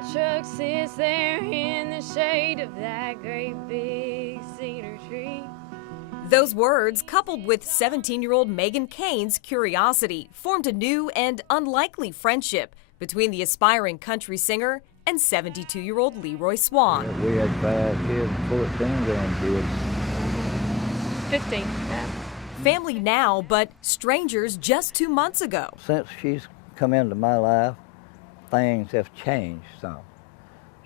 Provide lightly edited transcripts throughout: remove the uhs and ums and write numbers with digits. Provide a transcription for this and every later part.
white truck sits there in the shade of that great big cedar tree. Those words, coupled with 17-year-old Megan Kane's curiosity, formed a new and unlikely friendship between the aspiring country singer and 72-year-old Leroy Swan. We had 5 kids, 14 grandkids. 15 now. Family now, but strangers just 2 months ago. Since she's come into my life, things have changed some.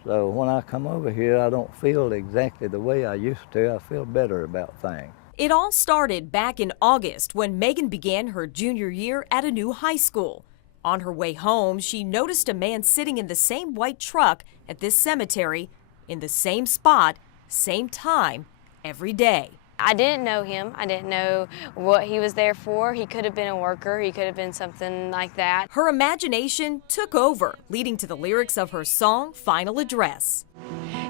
So when I come over here, I don't feel exactly the way I used to. I feel better about things. It all started back in August when Megan began her junior year at a new high school. On her way home, she noticed a man sitting in the same white truck at this cemetery, in the same spot, same time, every day. I didn't know him. I didn't know what he was there for. He could have been a worker. He could have been something like that. Her imagination took over, leading to the lyrics of her song, Final Address.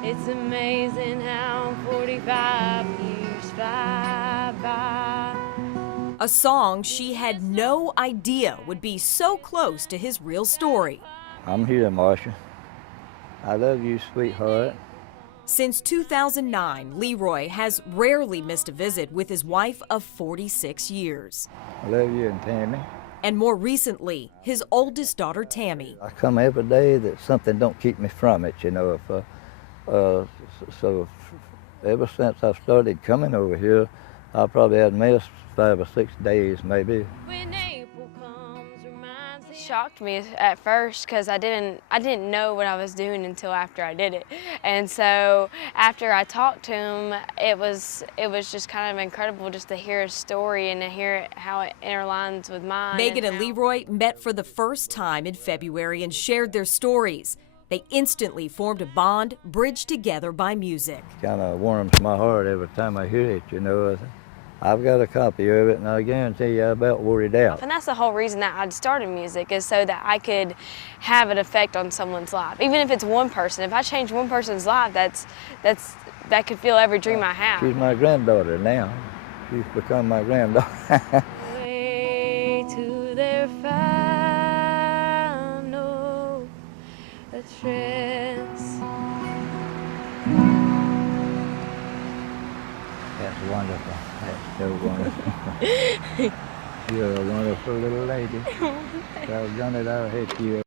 It's amazing how 45 years fly by. A song she had no idea would be so close to his real story. I'm here, Marcia. I love you, sweetheart. Since 2009, Leroy has rarely missed a visit with his wife of 46 years. I love you and Tammy. And more recently, his oldest daughter, Tammy. I come every day that something don't keep me from it, you know. So ever since I started coming over here, I probably had missed 5 or 6 days, maybe. When April comes, reminds me. It shocked me at first because I didn't know what I was doing until after I did it. And so after I talked to him, it was just kind of incredible just to hear his story and to hear how it interlines with mine. Megan and Leroy met for the first time in February and shared their stories. They instantly formed a bond bridged together by music. Kind of warms my heart every time I hear it, you know. I've got a copy of it, and I guarantee you I about wore it out. And that's the whole reason that I'd started music, is so that I could have an effect on someone's life. Even if it's one person, if I change one person's life, that could fill every dream I have. She's my granddaughter now. She's become my granddaughter. Way to their final address. That's wonderful. That's so wonderful. You're a wonderful little lady. If I was done it, I'll hit you.